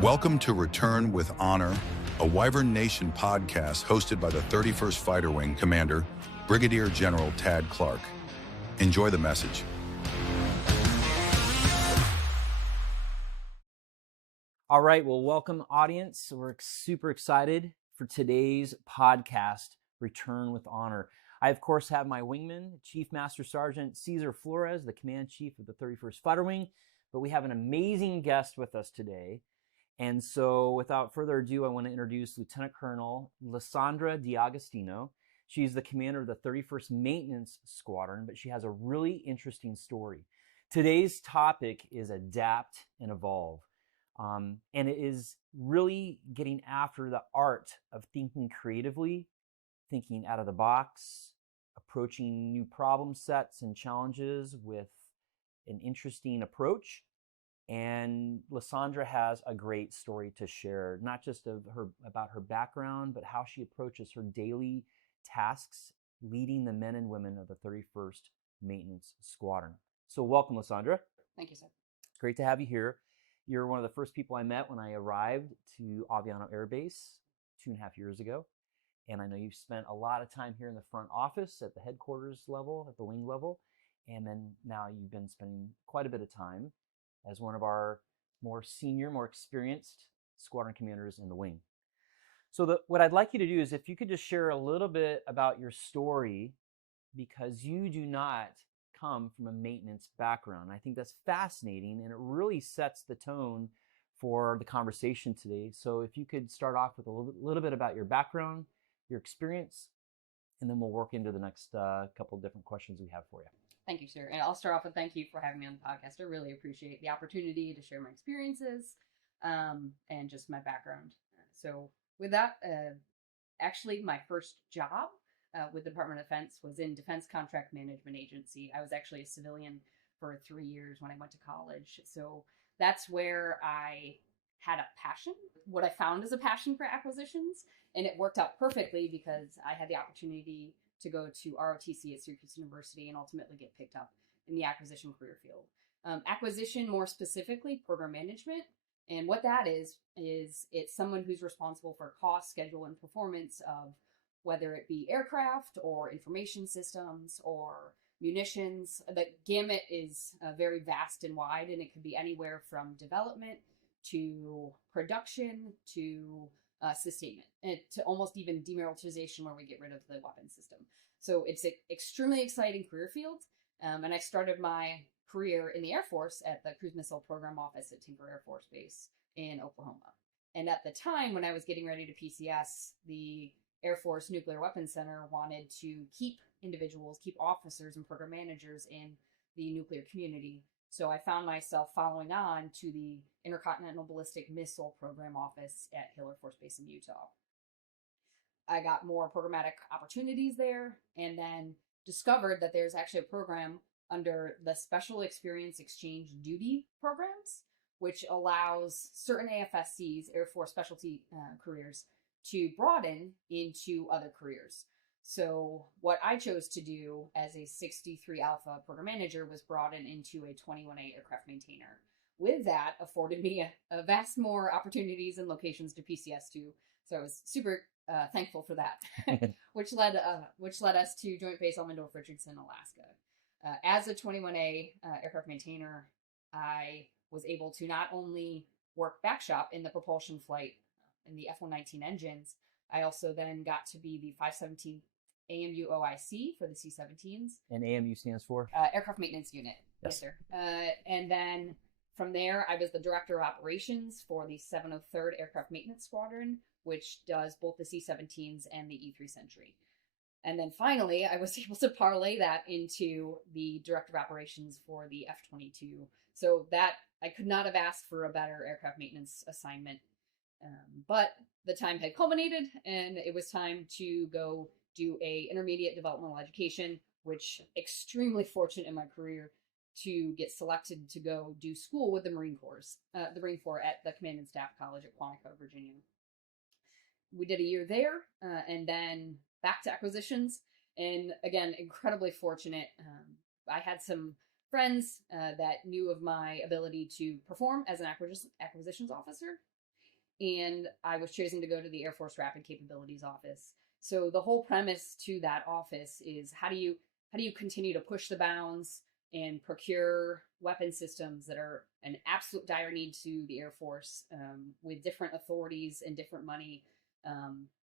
Welcome to Return with Honor, a Wyvern Nation podcast hosted by the 31st Fighter Wing Commander, Brigadier General Tad Clark. Enjoy the message. All right, well, welcome, audience. We're super excited for today's podcast, Return with Honor. I, of course, have my wingman, Chief Master Sergeant Cesar Flores, the Command Chief of the 31st Fighter Wing, but we have an amazing guest with us today. And so, without further ado, I want to introduce Lieutenant Colonel Lysandra D'Agostino. She's the commander of the 31st Maintenance Squadron, but she has a really interesting story. Today's topic is Adapt and Evolve. And it is really getting after the art of thinking creatively, thinking out of the box, approaching new problem sets and challenges with an interesting approach. And Lysandra has a great story to share, not just about her background, but how she approaches her daily tasks leading the men and women of the 31st Maintenance Squadron. So welcome, Lysandra. Thank you, sir. It's great to have you here. You're one of the first people I met when I arrived to Aviano Air Base 2.5 years ago. And I know you've spent a lot of time here in the front office at the headquarters level, at the wing level. And then now you've been spending quite a bit of time as one of our more senior, more experienced squadron commanders in the wing. So what I'd like you to do is if you could just share a little bit about your story, because you do not come from a maintenance background. I think that's fascinating, and it really sets the tone for the conversation today. So if you could start off with a little bit about your background, your experience, and then we'll work into the next couple of different questions we have for you. Thank you, sir. And I'll start off with thank you for having me on the podcast. I really appreciate the opportunity to share my experiences and just my background. So with that, actually my first job with the Department of Defense was in Defense Contract Management Agency. I was actually a civilian for 3 years when I went to college. So that's where I had a passion, what I found as a passion for acquisitions. And it worked out perfectly because I had the opportunity to go to ROTC at Syracuse University and ultimately get picked up in the acquisition career field. Acquisition, more specifically, program management. And what that is it's someone who's responsible for cost, schedule, and performance of whether it be aircraft or information systems or munitions. The gamut is very vast and wide, and it could be anywhere from development to production to sustainment, and to almost even demilitarization, where we get rid of the weapon system. So it's an extremely exciting career field. And I started my career in the Air Force at the Cruise Missile Program Office at Tinker Air Force Base in Oklahoma. And at the time when I was getting ready to PCS, the Air Force Nuclear Weapons Center wanted to keep officers and program managers in the nuclear community. So I found myself following on to the Intercontinental Ballistic Missile Program Office at Hill Air Force Base in Utah. I got more programmatic opportunities there, and then discovered that there's actually a program under the Special Experience Exchange Duty programs, which allows certain AFSCs, Air Force Specialty careers, to broaden into other careers. So what I chose to do as a 63 Alpha program manager was broaden into a 21A aircraft maintainer. With that, afforded me a vast more opportunities and locations to PCS to. So I was super thankful for that, which led us to Joint Base Elmendorf Richardson, Alaska. As a 21A aircraft maintainer, I was able to not only work back shop in the propulsion flight in the F-119 engines, I also then got to be the 517th AMU OIC for the C-17s. And AMU stands for? Aircraft Maintenance Unit. Yes, sir. And then from there, I was the Director of Operations for the 703rd Aircraft Maintenance Squadron, which does both the C-17s and the E-3 Sentry. And then finally, I was able to parlay that into the Director of Operations for the F-22. So that, I could not have asked for a better aircraft maintenance assignment. But the time had culminated, and it was time to go do a intermediate developmental education, which extremely fortunate in my career to get selected to go do school with the Marine Corps at the Command and Staff College at Quantico, Virginia. We did a year there, and then back to acquisitions. And again, incredibly fortunate. I had some friends that knew of my ability to perform as an acquisitions officer. and I was chosen to go to the Air Force Rapid Capabilities Office. So the whole premise to that office is how do you continue to push the bounds and procure weapon systems that are an absolute dire need to the Air Force, with different authorities and different money,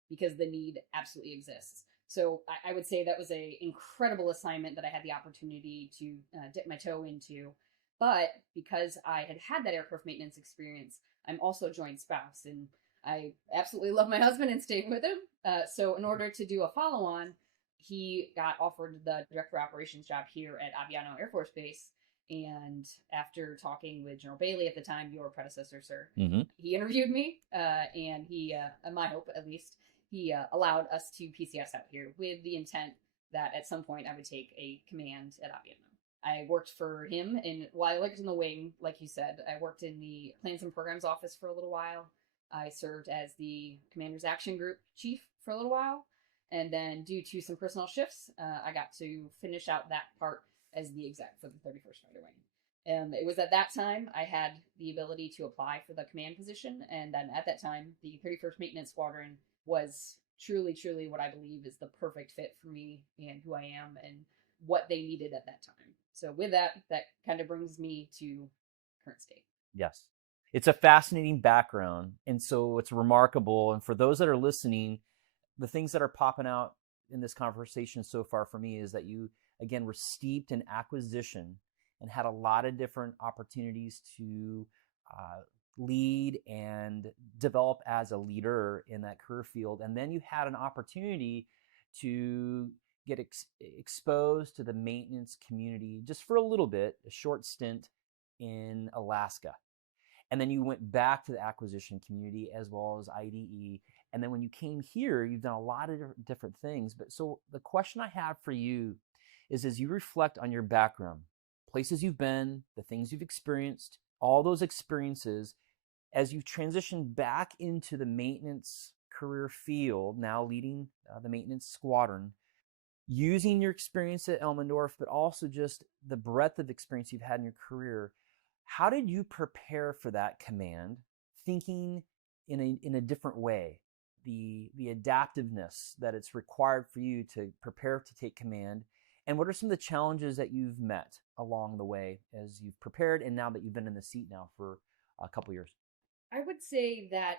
because the need absolutely exists. So I would say that was an incredible assignment that I had the opportunity to dip my toe into. But because I had that aircraft maintenance experience, I'm also a joint spouse, and I absolutely love my husband and staying with him. So in order to do a follow-on, he got offered the director of operations job here at Aviano Air Force Base. And after talking with General Bailey at the time, your predecessor, sir, he interviewed me, and he, my hope at least, he allowed us to PCS out here with the intent that at some point I would take a command at Aviano. I worked for him, and while I worked in the wing, like you said, I worked in the plans and programs office for a little while. I served as the Commander's Action Group chief for a little while. And then due to some personal shifts, I got to finish out that part as the exec for the 31st Fighter Wing. It was at that time I had the ability to apply for the command position. And then at that time, the 31st Maintenance Squadron was truly, truly what I believe is the perfect fit for me and who I am and what they needed at that time. So with that kind of brings me to current state. Yes. It's a fascinating background. And so it's remarkable. And for those that are listening, the things that are popping out in this conversation so far for me is that you, again, were steeped in acquisition and had a lot of different opportunities to lead and develop as a leader in that career field. And then you had an opportunity to get exposed to the maintenance community just for a little bit, a short stint in Alaska. And then you went back to the acquisition community as well as IDE. And then when you came here, you've done a lot of different things. But so the question I have for you is, as you reflect on your background, places you've been, the things you've experienced, all those experiences, as you've transitioned back into the maintenance career field, now leading the maintenance squadron, using your experience at Elmendorf, but also just the breadth of experience you've had in your career, how did you prepare for that command, thinking in a different way? The adaptiveness that it's required for you to prepare to take command, and what are some of the challenges that you've met along the way as you've prepared and now that you've been in the seat now for a couple years? I would say that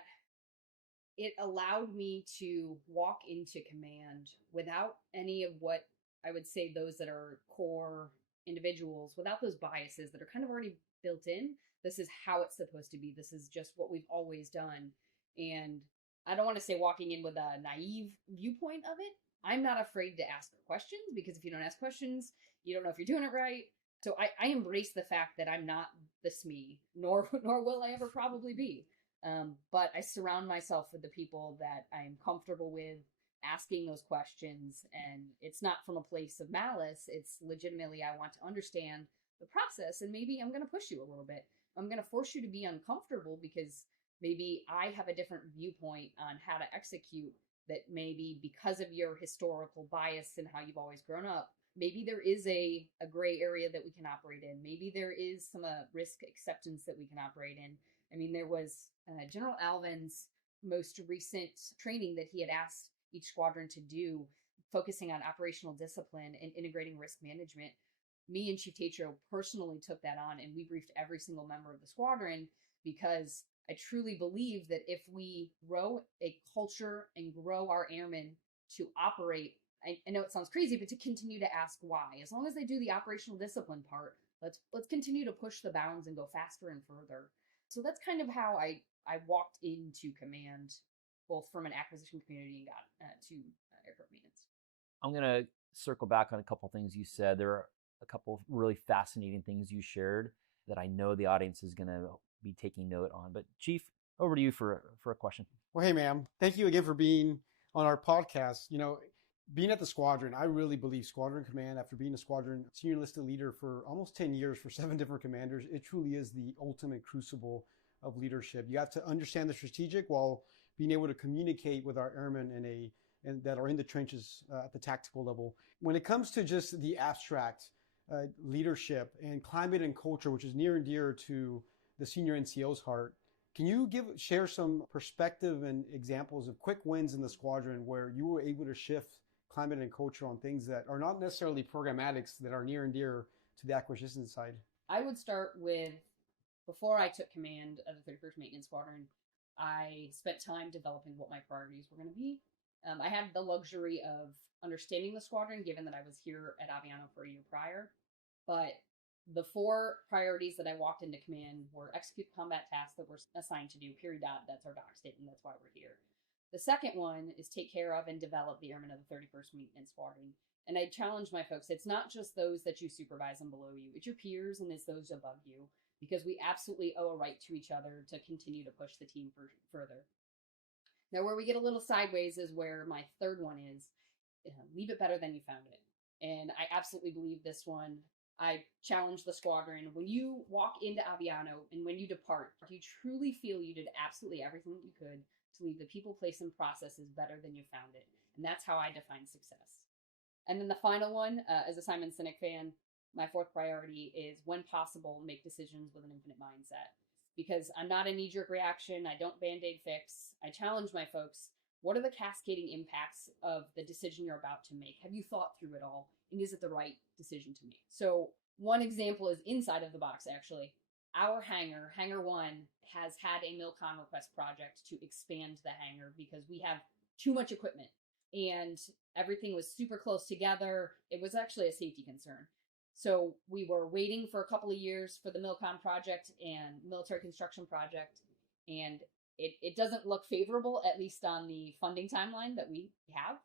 it allowed me to walk into command without any of what I would say those that are core individuals, without those biases that are kind of already built in. This is how it's supposed to be. This is just what we've always done. And I don't want to say walking in with a naive viewpoint of it. I'm not afraid to ask questions, because if you don't ask questions, you don't know if you're doing it right. So I embrace the fact that I'm not the SME, nor will I ever probably be. But I surround myself with the people that I'm comfortable with asking those questions. And it's not from a place of malice. It's legitimately, I want to understand the process, and maybe I'm going to push you a little bit. I'm going to force you to be uncomfortable because maybe I have a different viewpoint on how to execute that, maybe because of your historical bias and how you've always grown up. Maybe there is a gray area that we can operate in. Maybe there is some risk acceptance that we can operate in. I mean, there was General Alvin's most recent training that he had asked each squadron to do, focusing on operational discipline and integrating risk management. Me and Chief Tatro personally took that on, and we briefed every single member of the squadron, because I truly believe that if we grow a culture and grow our airmen to operate, I know it sounds crazy, but to continue to ask why. As long as they do the operational discipline part, let's continue to push the bounds and go faster and further. So that's kind of how I walked into command, both from an acquisition community and got to aircraft maintenance. I'm going to circle back on a couple things you said. There are a couple of really fascinating things you shared that I know the audience is going to be taking note on. But Chief, over to you for a question. Well, hey, ma'am. Thank you again for being on our podcast. You know, being at the squadron, I really believe squadron command, after being a squadron senior enlisted leader for almost 10 years for 7 different commanders, it truly is the ultimate crucible of leadership. You have to understand the strategic while being able to communicate with our airmen and that are in the trenches at the tactical level. When it comes to just the abstract leadership and climate and culture, which is near and dear to the senior NCO's heart, Can you share some perspective and examples of quick wins in the squadron where you were able to shift climate and culture on things that are not necessarily programmatics that are near and dear to the acquisition side? I would start with, before I took command of the 31st Maintenance Squadron, I spent time developing what my priorities were going to be. I had the luxury of understanding the squadron, given that I was here at Aviano for a year prior. But the 4 priorities that I walked into command were execute combat tasks that we're assigned to do, period. That's our doc statement. That's why we're here. The second one is take care of and develop the airmen of the 31st Maintenance Squadron. And I challenge my folks, it's not just those that you supervise and below you, it's your peers and it's those above you, because we absolutely owe a right to each other to continue to push the team further. Now, where we get a little sideways is where my third one is, leave it better than you found it. And I absolutely believe this one. I challenge the squadron. When you walk into Aviano and when you depart, do you truly feel you did absolutely everything that you could to leave the people, place, and processes better than you found it? And that's how I define success. And then the final one, as a Simon Sinek fan, my 4th priority is, when possible, make decisions with an infinite mindset. Because I'm not a knee-jerk reaction. I don't Band-Aid fix. I challenge my folks. What are the cascading impacts of the decision you're about to make? Have you thought through it all? And is it the right decision to make? So one example is inside of the box, actually. Our hangar, Hangar 1, has had a MILCON request project to expand the hangar because we have too much equipment. And everything was super close together. It was actually a safety concern. So we were waiting for a couple of years for the MILCON project and military construction project. And it doesn't look favorable, at least on the funding timeline that we have.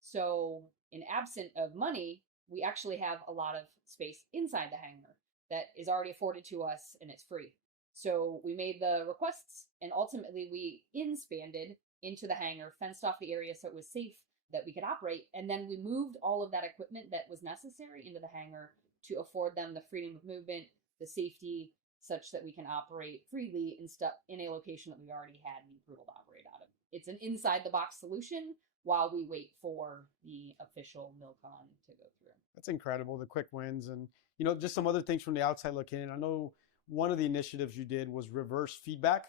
So in absent of money, we actually have a lot of space inside the hangar that is already afforded to us, and it's free. So we made the requests, and ultimately we inspanded into the hangar, fenced off the area so it was safe that we could operate, and then we moved all of that equipment that was necessary into the hangar to afford them the freedom of movement, the safety, such that we can operate freely in a location that we already had the approval to operate out of. It's an inside-the-box solution while we wait for the official MILCON to go through. That's incredible, the quick wins. And, just some other things from the outside looking in. I know one of the initiatives you did was reverse feedback,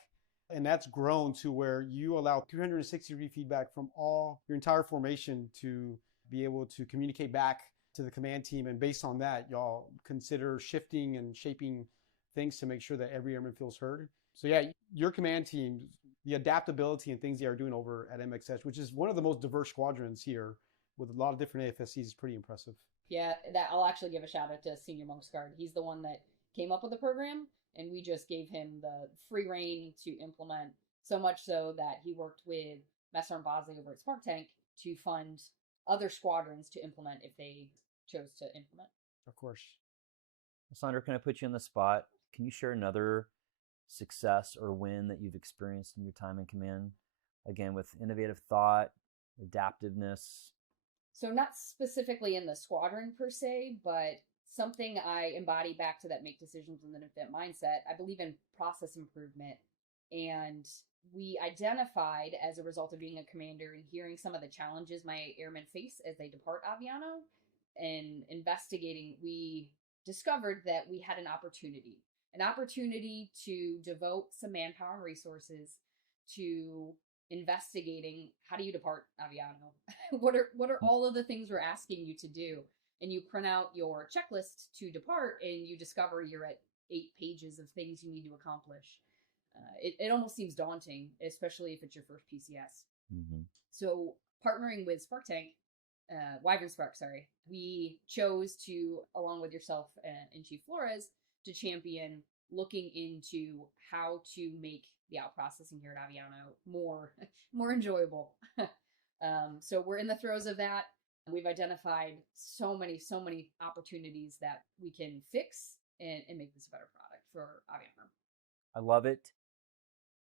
and that's grown to where you allow 360-degree feedback from your entire formation to be able to communicate back to the command team. And based on that, y'all consider shifting and shaping things to make sure that every airman feels heard. So yeah, your command team, the adaptability and things they are doing over at MXS, which is one of the most diverse squadrons here with a lot of different AFSCs, is pretty impressive. Yeah, that I'll actually give a shout out to Senior Monk's Guard. He's the one that came up with the program, and we just gave him the free reign to implement, so much so that he worked with Master and Bosley over at Spark Tank to fund other squadrons to implement if they chose to implement. Of course. Sandra, can I put you on the spot? Can you share another success or win that you've experienced in your time in command? Again, with innovative thought, adaptiveness. So not specifically in the squadron per se, but something I embody back to that make decisions with an infinite mindset. I believe in process improvement. And we identified, as a result of being a commander and hearing some of the challenges my airmen face as they depart Aviano, and investigating, we discovered that we had an opportunity to devote some manpower and resources to investigating, how do you depart Aviano? what are all of the things we're asking you to do? And you print out your checklist to depart, and you discover you're at 8 pages of things you need to accomplish. It almost seems daunting, especially if it's your first PCS. Mm-hmm. So partnering with Spark Tank, Wyvern Spark, we chose to, along with yourself and Chief Flores, to champion looking into how to make the out processing here at Aviano more enjoyable. So we're in the throes of that. We've identified so many opportunities that we can fix and make this a better product for Aviano. I love it.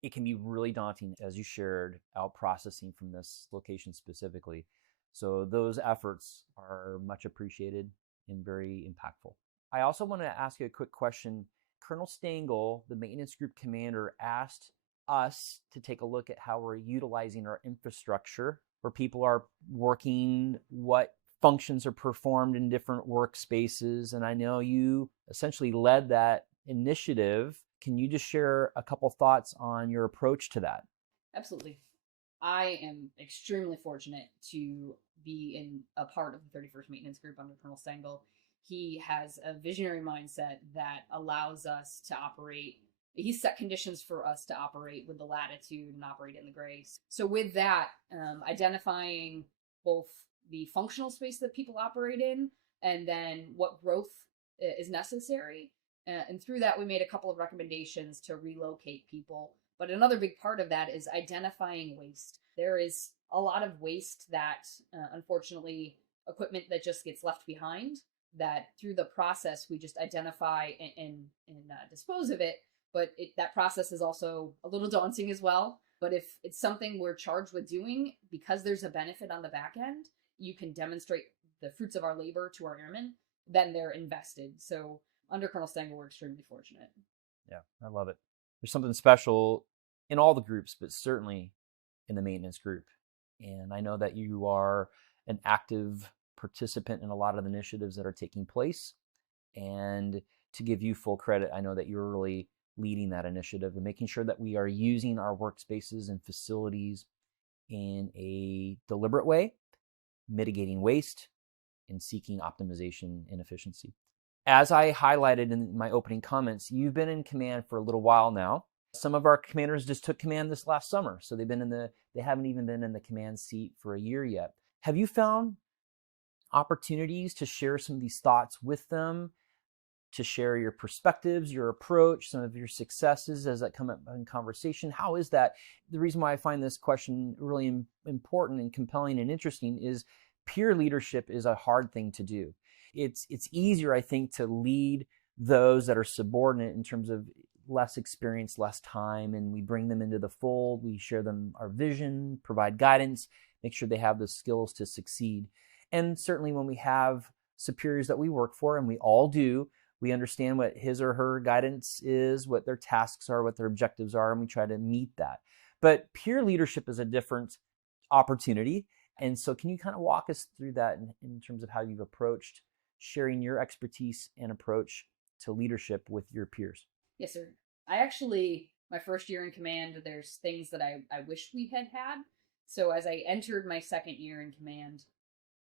It can be really daunting, as you shared, out processing from this location specifically. So those efforts are much appreciated and very impactful. I also want to ask you a quick question. Colonel Stengel, the maintenance group commander, asked us to take a look at how we're utilizing our infrastructure, where people are working, what functions are performed in different workspaces. And I know you essentially led that initiative. Can you just share a couple thoughts on your approach to that? Absolutely. I am extremely fortunate to be in a part of the 31st Maintenance Group under Colonel Stengel. He has a visionary mindset that allows us to operate. He's set conditions for us to operate with the latitude and operate in the grace. So with that, identifying both the functional space that people operate in and then what growth is necessary. And through that, we made a couple of recommendations to relocate people. But another big part of that is identifying waste. There is a lot of waste that, unfortunately, equipment that just gets left behind, that through the process, we just identify and dispose of it. But that process is also a little daunting as well. But if it's something we're charged with doing, because there's a benefit on the back end, you can demonstrate the fruits of our labor to our airmen, then they're invested. So under Colonel Stengel, we're extremely fortunate. Yeah, I love it. There's something special in all the groups, but certainly in the maintenance group. And I know that you are an active participant in a lot of the initiatives that are taking place. And to give you full credit, I know that you're really leading that initiative and making sure that we are using our workspaces and facilities in a deliberate way, mitigating waste and seeking optimization and efficiency. As I highlighted in my opening comments, you've been in command for a little while now. Some of our commanders just took command this last summer, so they haven't even been in the command seat for a year yet. Have you found opportunities to share some of these thoughts with them, to share your perspectives, your approach, some of your successes as that come up in conversation? How is that? The reason why I find this question really important and compelling and interesting is peer leadership is a hard thing to do. It's easier, I think, to lead those that are subordinate in terms of less experience, less time, and we bring them into the fold. We share them our vision, provide guidance, make sure they have the skills to succeed. And certainly when we have superiors that we work for, and we all do, we understand what his or her guidance is, what their tasks are, what their objectives are, and we try to meet that. But peer leadership is a different opportunity. And so can you kind of walk us through that in terms of how you've approached sharing your expertise and approach to leadership with your peers? Yes, sir. My first year in command, there's things that I wish we had had. So as I entered my second year in command,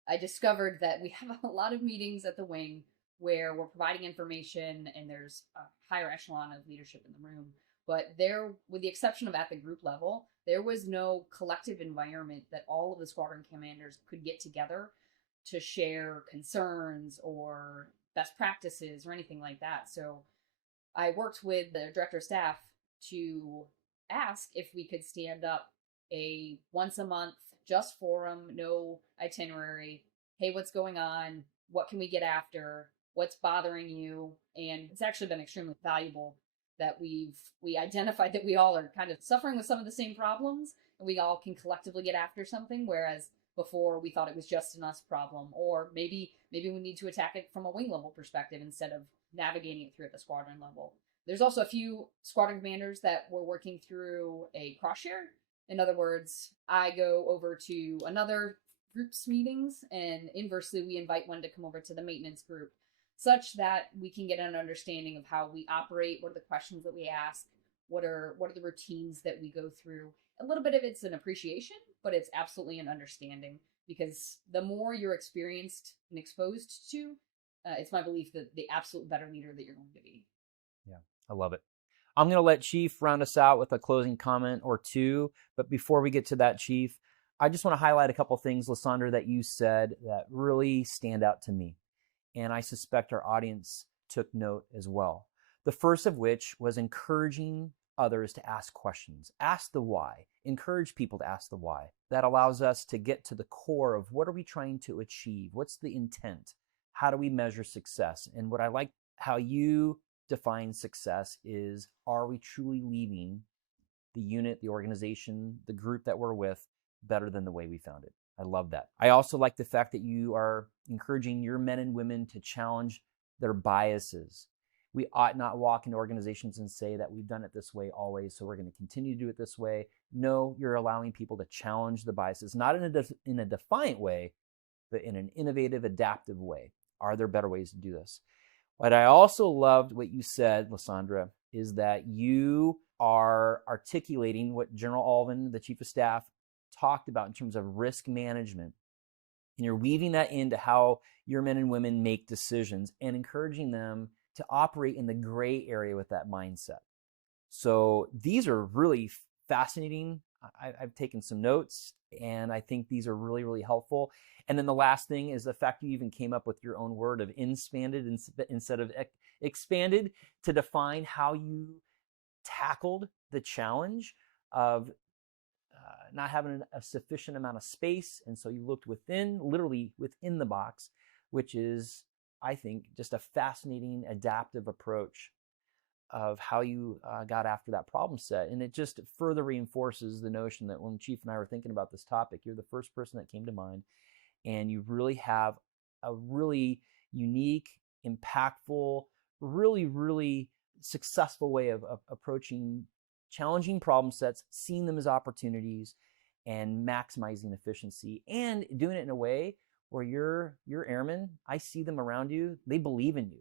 I discovered that we have a lot of meetings at the wing where we're providing information and there's a higher echelon of leadership in the room. But there, with the exception of at the group level, there was no collective environment that all of the squadron commanders could get together to share concerns or best practices or anything like that. So I worked with the director of staff to ask if we could stand up a once a month, just forum, no itinerary. Hey, what's going on? What can we get after? What's bothering you? And it's actually been extremely valuable that we identified that we all are kind of suffering with some of the same problems and we all can collectively get after something, whereas before we thought it was just an us problem, or maybe we need to attack it from a wing level perspective instead of navigating it through at the squadron level. There's also a few squadron commanders that were working through a cross share. In other words, I go over to another group's meetings, and inversely, we invite one to come over to the maintenance group, such that we can get an understanding of how we operate, what are the questions that we ask, what are the routines that we go through. A little bit of it's an appreciation, but it's absolutely an understanding, because the more you're experienced and exposed to, it's my belief that the absolute better leader that you're going to be. Yeah, I love it. I'm going to let Chief round us out with a closing comment or two. But before we get to that, Chief, I just want to highlight a couple things, Lysandra, that you said that really stand out to me. And I suspect our audience took note as well. The first of which was encouraging others to ask questions. Ask the why. Encourage people to ask the why. That allows us to get to the core of what are we trying to achieve? What's the intent? How do we measure success? And what I like how you define success is, are we truly leaving the unit, the organization, the group that we're with better than the way we found it? I love that. I also like the fact that you are encouraging your men and women to challenge their biases. We ought not walk into organizations and say that we've done it this way always, so we're going to continue to do it this way. No, you're allowing people to challenge the biases, not in a defiant way, but in an innovative, adaptive way. Are there better ways to do this? But I also loved what you said, Lysandra, is that you are articulating what General Alvin, the Chief of Staff, talked about in terms of risk management. And you're weaving that into how your men and women make decisions and encouraging them to operate in the gray area with that mindset. So these are really fascinating. I've taken some notes, and I think these are really, really helpful. And then the last thing is the fact you even came up with your own word of inspanded instead of expanded to define how you tackled the challenge of not having a sufficient amount of space. And so you looked literally within the box, which is, I think, just a fascinating adaptive approach of how you got after that problem set. And it just further reinforces the notion that when Chief and I were thinking about this topic, you're the first person that came to mind. And you really have a really unique, impactful, really, really successful way of approaching challenging problem sets, seeing them as opportunities, and maximizing efficiency, and doing it in a way where your airmen, I see them around you, they believe in you.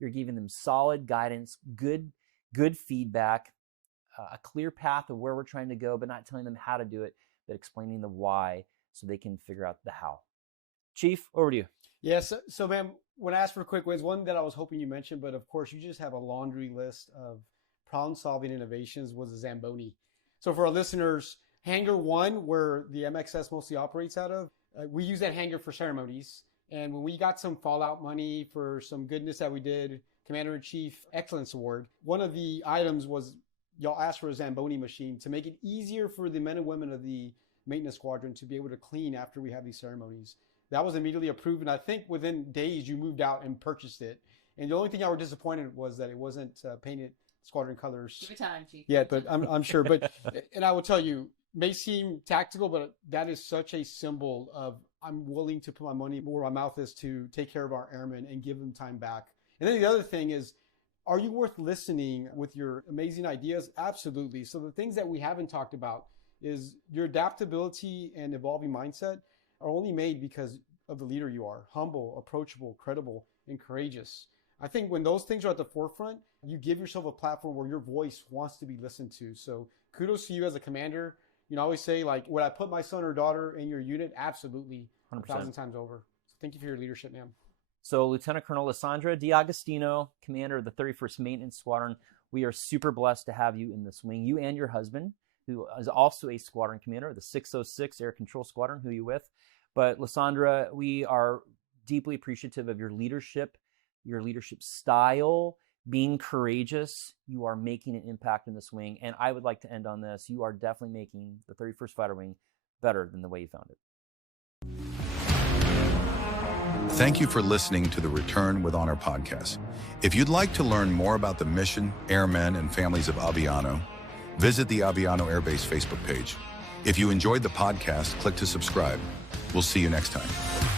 You're giving them solid guidance, good feedback, a clear path of where we're trying to go, but not telling them how to do it, but explaining the why so they can figure out the how. Chief, over to you. Yes. So ma'am, when I asked for quick wins, one that I was hoping you mentioned, but of course you just have a laundry list of problem-solving innovations, was a Zamboni. So for our listeners, Hangar 1, where the MXS mostly operates out of, we use that hangar for ceremonies. And when we got some fallout money for some goodness that we did, Commander-in-Chief Excellence Award, one of the items was y'all asked for a Zamboni machine to make it easier for the men and women of the maintenance squadron to be able to clean after we have these ceremonies. That was immediately approved, and I think within days you moved out and purchased it. And the only thing I was disappointed was that it wasn't painted squadron colors. Give it time, Chief. Yeah, but I'm sure. But and I will tell you, may seem tactical, but that is such a symbol of I'm willing to put my money where my mouth is to take care of our airmen and give them time back. And then the other thing is, are you worth listening with your amazing ideas? Absolutely. So the things that we haven't talked about is your adaptability and evolving mindset are only made because of the leader you are. Humble, approachable, credible, and courageous. I think when those things are at the forefront, you give yourself a platform where your voice wants to be listened to. So kudos to you as a commander. You know, I always say, like, would I put my son or daughter in your unit? Absolutely. 100%. 1,000 times over. So thank you for your leadership, ma'am. So Lieutenant Colonel Lysandra D'Agostino, commander of the 31st Maintenance Squadron, we are super blessed to have you in this wing. You and your husband, who is also a squadron commander of the 606 Air Control Squadron, who you with. But Lysandra, we are deeply appreciative of your leadership style, being courageous. You are making an impact in this wing. And I would like to end on this. You are definitely making the 31st Fighter Wing better than the way you found it. Thank you for listening to the Return with Honor podcast. If you'd like to learn more about the mission, airmen, and families of Aviano, visit the Aviano Air Base Facebook page. If you enjoyed the podcast, click to subscribe. We'll see you next time.